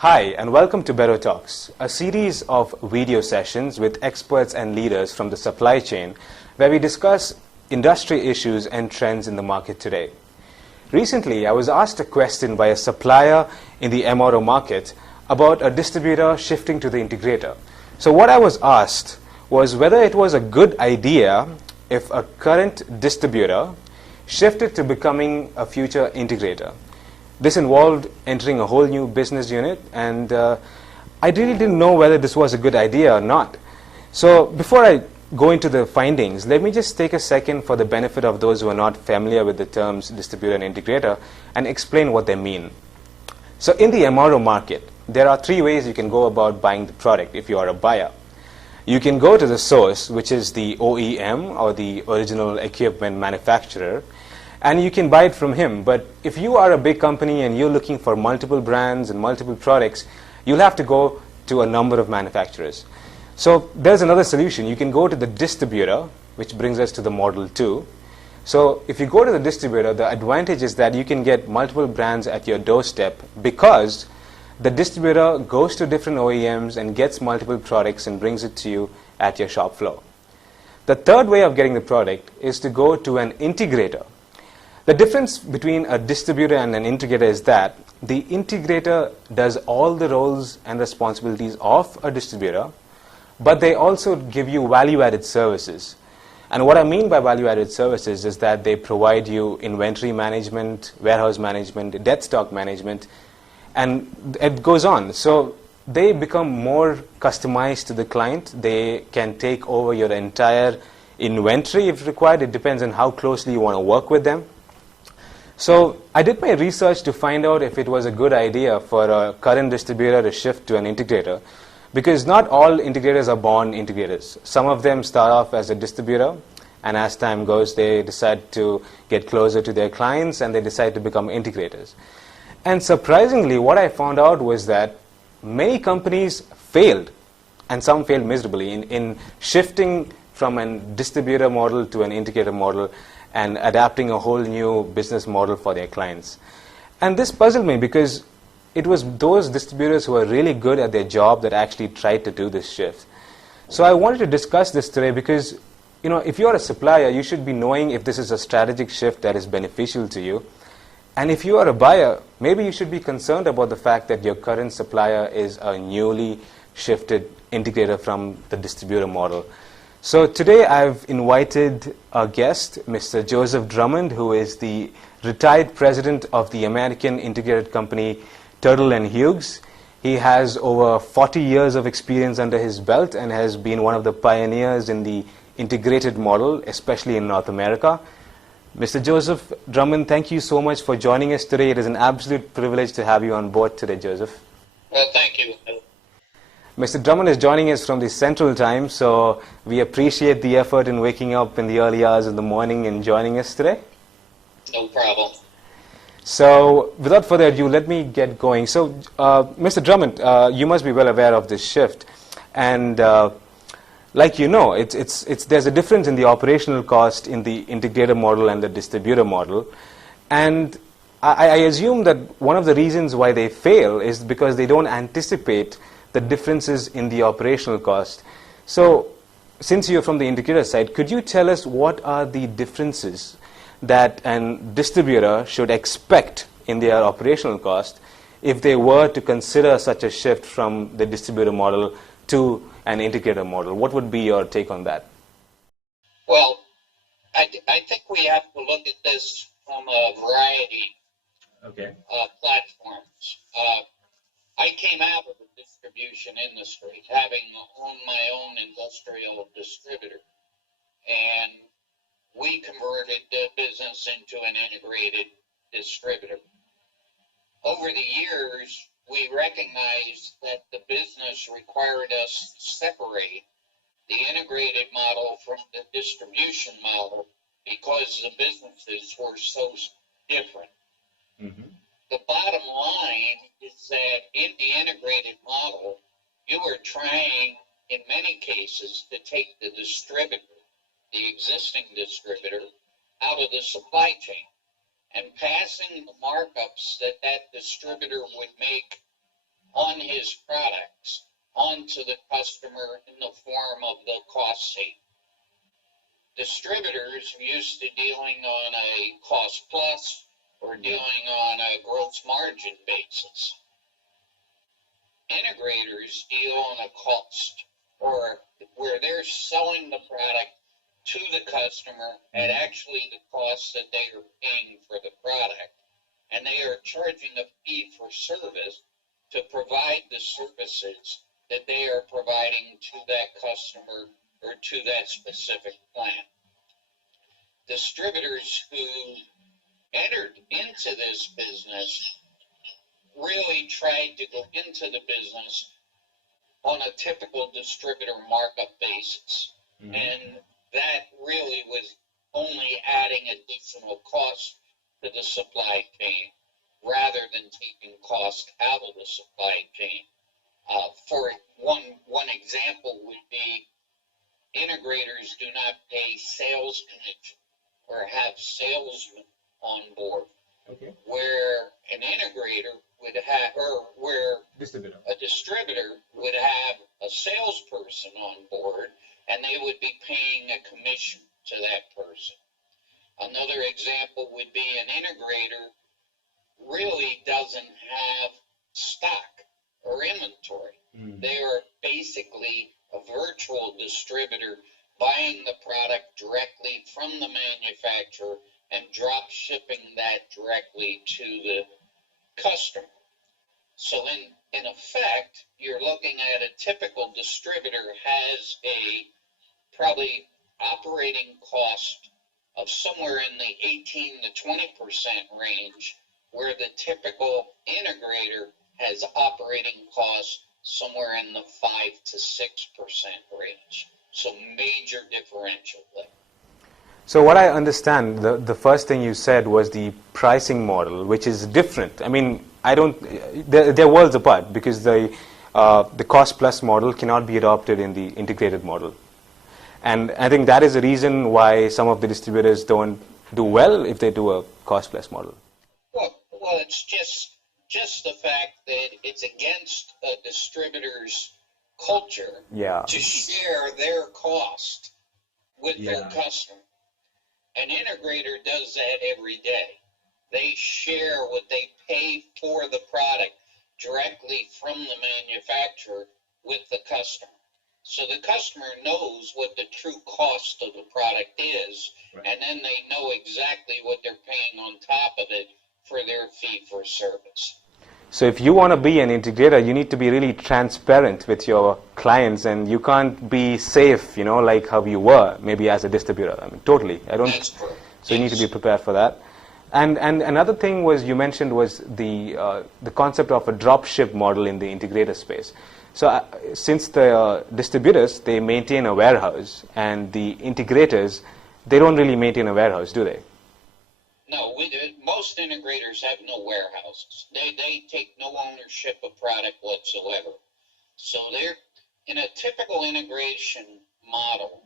Hi, and welcome to Beroe Talks, a series of video sessions with experts and leaders from the supply chain where we discuss industry issues and trends in the market today. Recently, I was asked a question by a supplier in the MRO market about a distributor shifting to the integrator. So what I was asked was whether it was a good idea if a current distributor shifted to becoming a future integrator. This involved entering a whole new business unit, and I really didn't know whether this was a good idea or not. So before I go into the findings, let me just take a second for the benefit of those who are not familiar with the terms distributor and integrator and explain what they mean. So in the MRO market, there are three ways you can go about buying the product if you are a buyer. You can go to the source, which is the OEM or the original equipment manufacturer, and you can buy it from him. But if you are a big company and you're looking for multiple brands and multiple products, you'll have to go to a number of manufacturers. So there's another solution. You can go to the distributor, which brings us to the model 2. So if you go to the distributor, the advantage is that you can get multiple brands at your doorstep because the distributor goes to different OEMs and gets multiple products and brings it to you at your shop floor. The third way of getting the product is to go to an integrator. The difference between a distributor and an integrator is that the integrator does all the roles and responsibilities of a distributor, but they also give you value-added services. And what I mean by value-added services is that they provide you inventory management, warehouse management, debt stock management, and it goes on. So they become more customized to the client. They can take over your entire inventory if required. It depends on how closely you want to work with them. So I did my research to find out if it was a good idea for a current distributor to shift to an integrator, because not all integrators are born integrators. Some of them start off as a distributor, and as time goes, they decide to get closer to their clients and they decide to become integrators. And surprisingly, what I found out was that many companies failed, and some failed miserably, in shifting from a distributor model to an integrator model and adapting a whole new business model for their clients. And this puzzled me because it was those distributors who were really good at their job that actually tried to do this shift. So I wanted to discuss this today because, if you're a supplier, you should be knowing if this is a strategic shift that is beneficial to you. And if you are a buyer, maybe you should be concerned about the fact that your current supplier is a newly shifted integrator from the distributor model. So today I've invited a guest, Mr. Joseph Drummond, who is the retired president of the American integrated company Turtle & Hughes. He has over 40 years of experience under his belt and has been one of the pioneers in the integrated model, especially in North America. Mr. Joseph Drummond, thank you so much for joining us today. It is an absolute privilege to have you on board today, Joseph. Well, thank you. Mr. Drummond is joining us from the Central Time, so we appreciate the effort in waking up in the early hours of the morning and joining us today. No problem. So, without further ado, let me get going. So, Mr. Drummond, you must be well aware of this shift, and like there's a difference in the operational cost in the integrator model and the distributor model, and I assume that one of the reasons why they fail is because they don't anticipate the differences in the operational cost. So, since you're from the integrator side, could you tell us what are the differences that a distributor should expect in their operational cost if they were to consider such a shift from the distributor model to an integrator model? What would be your take on that? Well, I think we have to look at this from a variety of platforms. I came out of the distribution industry, having owned my own industrial distributor, and we converted the business into an integrated distributor. Over the years, we recognized that the business required us to separate the integrated model from the distribution model because the businesses were so different. Mm-hmm. The bottom line is that in the integrated model, you are trying, in many cases, to take the distributor, the existing distributor, out of the supply chain and passing the markups that distributor would make on his products onto the customer in the form of the cost saving. Distributors are used to dealing on a cost plus or dealing on a gross margin basis. Integrators deal on a cost, or where they're selling the product to the customer at actually the cost that they are paying for the product, and they are charging a fee for service to provide the services that they are providing to that customer or to that specific plant. Distributors who entered into this business really tried to go into the business on a typical distributor markup basis. And that really was only adding additional cost to the supply chain rather than taking cost out of the supply chain. For one example would be integrators do not pay sales commission or have salesmen on board. Okay. Where an integrator would have, or where a distributor would have a salesperson on board, and they would be paying a commission to that person. Another example would be an integrator really doesn't have stock or inventory. They are basically a virtual distributor buying the product directly from the manufacturer and drop shipping that directly to the customer. So in effect, you're looking at a typical distributor has a probably operating cost of somewhere in the 18 to 20% range, where the typical integrator has operating costs somewhere in the 5 to 6% range. So major differential there. So what I understand, the first thing you said was the pricing model, which is different. I mean, they're worlds apart, because the cost plus model cannot be adopted in the integrated model. And I think that is the reason why some of the distributors don't do well if they do a cost plus model. Well, it's just the fact that it's against a distributor's culture to share their cost with their customer. An integrator does that every day. They share what they pay for the product directly from the manufacturer with the customer. So the customer knows what the true cost of the product is, and then they know exactly what they're paying on top of it for their fee for service. So if you want to be an integrator, you need to be really transparent with your clients, and you can't be safe, like how you were maybe as a distributor. I mean, totally. That's correct. So you need to be prepared for that. And another thing you mentioned was the concept of a drop ship model in the integrator space. So since the distributors, they maintain a warehouse, and the integrators, they don't really maintain a warehouse, do they? No, most integrators have no warehouses. They take no ownership of product whatsoever. So they're in a typical integration model.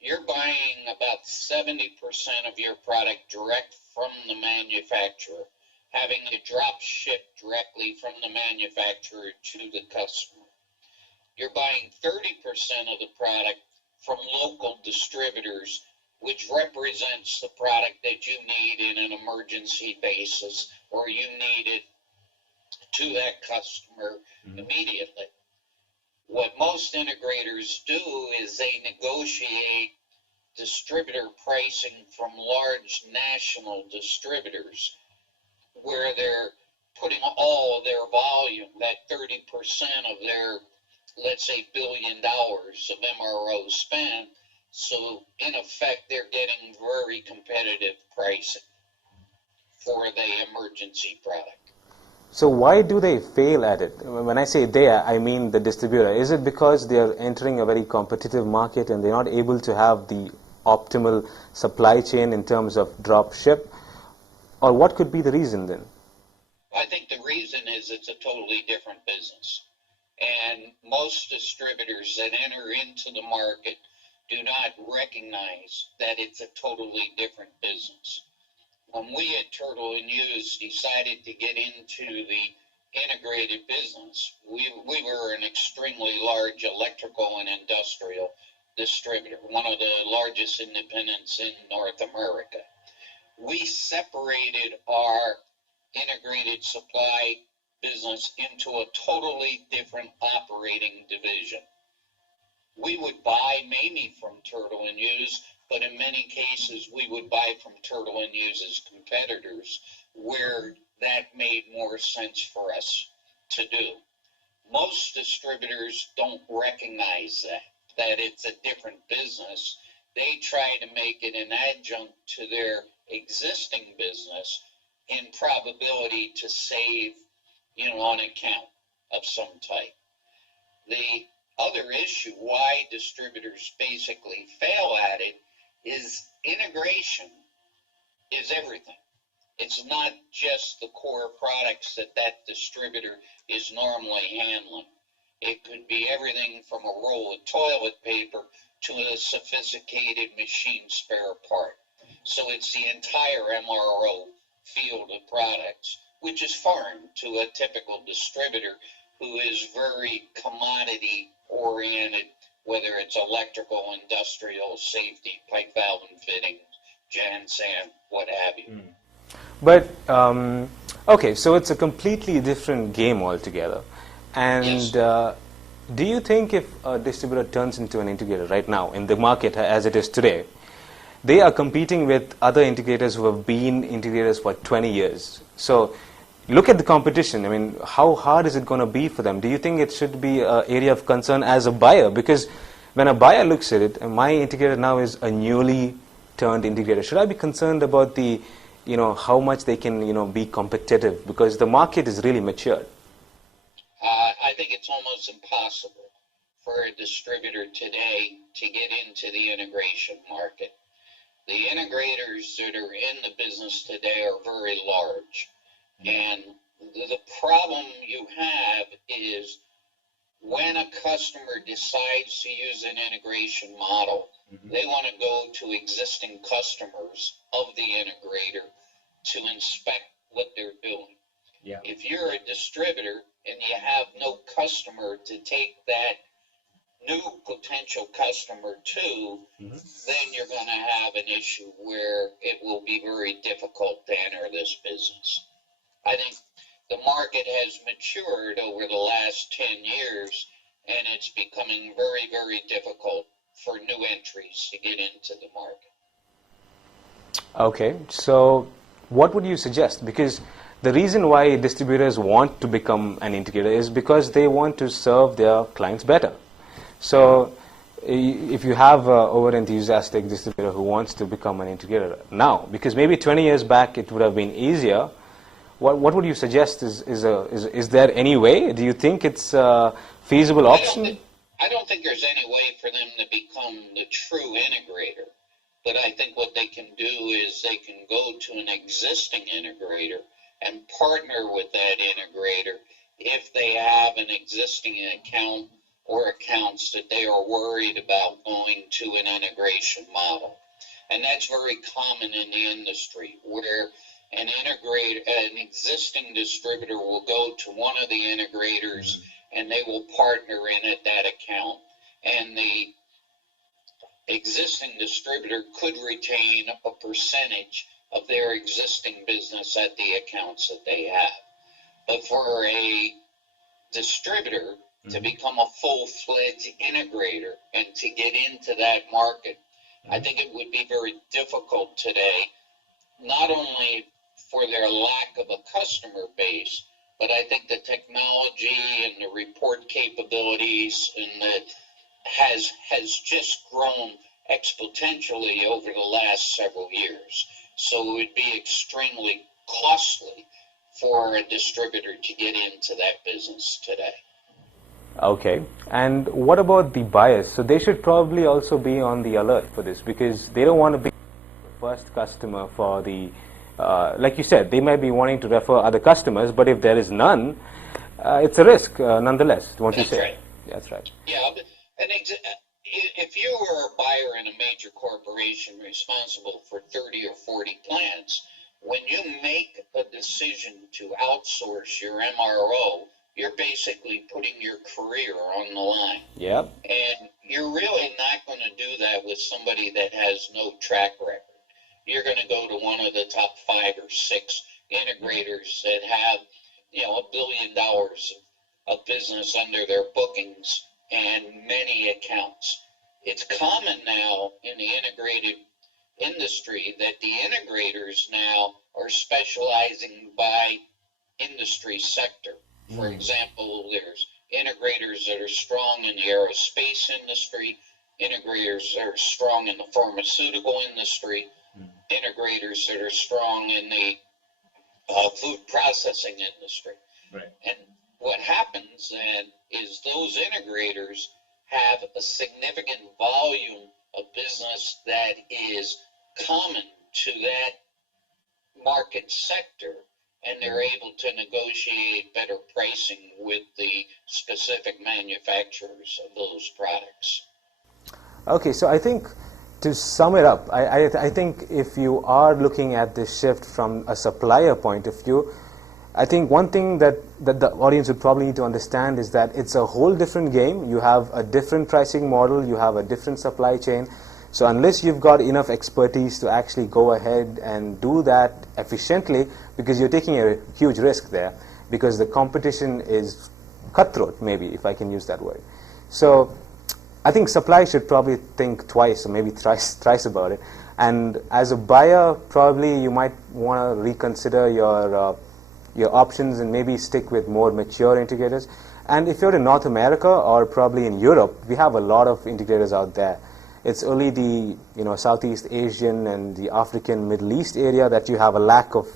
You're buying about 70% of your product direct from the manufacturer, having it drop shipped directly from the manufacturer to the customer. You're buying 30% of the product from local distributors, which represents the product that you need in an emergency basis, or you need it to that customer immediately. What most integrators do is they negotiate distributor pricing from large national distributors, where they're putting all their volume, that 30% of their, let's say, $1 billion of MRO spend. So in effect, they're getting very competitive pricing for the emergency product. So why do they fail at it? When I say they, I mean the distributor. Is it because they are entering a very competitive market and they're not able to have the optimal supply chain in terms of drop ship? Or what could be the reason then? I think the reason is it's a totally different business. And most distributors that enter into the market do not recognize that it's a totally different business. When we at Turtle and Hughes decided to get into the integrated business. We were an extremely large electrical and industrial distributor, one of the largest independents in North America. We separated our integrated supply business into a totally different operating division. We would buy mainly from Turtle and Hughes, but in many cases we would buy from Turtle and Hughes' competitors where that made more sense for us to do. Most distributors don't recognize that it's a different business. They try to make it an adjunct to their existing business in probability to save, an account of some type. The other issue why distributors basically fail at it is integration is everything. It's not just the core products that distributor is normally handling. It could be everything from a roll of toilet paper to a sophisticated machine spare part. So it's the entire MRO field of products, which is foreign to a typical distributor who is very commodity oriented, whether it's electrical, industrial, safety, pipe valve and fittings, Jan Sam, what have you. But, okay, so it's a completely different game altogether. And Yes. Do you think if a distributor turns into an integrator right now in the market as it is today, they are competing with other integrators who have been integrators for 20 years? So look at the competition. I mean, how hard is it going to be for them? Do you think it should be an area of concern as a buyer? Because when a buyer looks at it, my integrator now is a newly turned integrator. Should I be concerned about the, how much they can, be competitive? Because the market is really matured. I think it's almost impossible for a distributor today to get into the integration market. The integrators that are in the business today are very large. And the problem you have is when a customer decides to use an integration model, they want to go to existing customers of the integrator to inspect what they're doing. Yeah. If you're a distributor and you have no customer to take that new potential customer to, then you're going to have an issue where it will be very difficult to enter this business. I think the market has matured over the last 10 years, and it's becoming very, very difficult for new entries to get into the market. Okay, so what would you suggest? Because the reason why distributors want to become an integrator is because they want to serve their clients better. So if you have an over-enthusiastic distributor who wants to become an integrator now, because maybe 20 years back it would have been easier, what would you suggest is there any way? Do you think it's a feasible option? I don't think there's any way for them to become the true integrator. But I think what they can do is they can go to an existing integrator and partner with that integrator if they have an existing account or accounts that they are worried about going to an integration model. And that's very common in the industry where an existing distributor will go to one of the integrators and they will partner in at that account. And the existing distributor could retain a percentage of their existing business at the accounts that they have. But for a distributor to become a full-fledged integrator and to get into that market, I think it would be very difficult today, not only for their lack of a customer base, but I think the technology and the report capabilities and the has just grown exponentially over the last several years. So it would be extremely costly for a distributor to get into that business today. Okay, and what about the buyers? So they should probably also be on the alert for this because they don't want to be the first customer for the, like you said, they might be wanting to refer other customers, but if there is none, it's a risk nonetheless, don't you say? Right. That's right. Yeah, but if you were a buyer in a major corporation responsible for 30 or 40 plants, when you make a decision to outsource your MRO, you're basically putting your career on the line. Yep. And you're really not going to do that with somebody that has no track record. You're going to go to one of the top 5 or 6 integrators that have, $1 billion of business under their bookings and many accounts. It's common now in the integrated industry that the integrators now are specializing by industry sector. For example, there's integrators that are strong in the aerospace industry, integrators that are strong in the pharmaceutical industry, integrators that are strong in the food processing industry. Right. And what happens then is those integrators have a significant volume of business that is common to that market sector, and they're able to negotiate better pricing with the specific manufacturers of those products. Okay, so I think to sum it up, I think if you are looking at this shift from a supplier point of view, I think one thing that the audience would probably need to understand is that it's a whole different game. You have a different pricing model, you have a different supply chain. So unless you've got enough expertise to actually go ahead and do that efficiently, because you're taking a huge risk there, because the competition is cutthroat, maybe, if I can use that word. So I think suppliers should probably think twice or maybe thrice about it. And as a buyer, probably you might want to reconsider your options and maybe stick with more mature integrators. And if you're in North America or probably in Europe, we have a lot of integrators out there. It's only the Southeast Asian and the African Middle East area that you have a lack of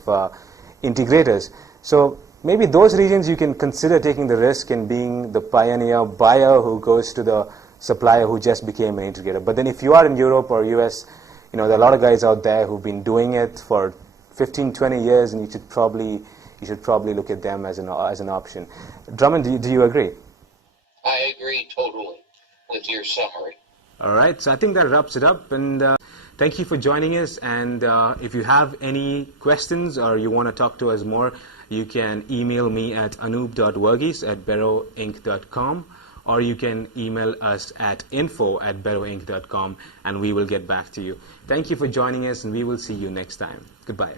integrators. So maybe those regions you can consider taking the risk and being the pioneer buyer who goes to the supplier who just became an integrator. But then if you are in Europe or US, there are a lot of guys out there who've been doing it for 15, 20 years, and you should probably look at them as an option. Drummond, do you agree? I agree totally with your summary. All right, so I think that wraps it up, and thank you for joining us. And if you have any questions or you want to talk to us more, you can email me at anup.varghese@beroeinc.com, or you can email us at info@beroeinc.com, and we will get back to you. Thank you for joining us, and we will see you next time. Goodbye.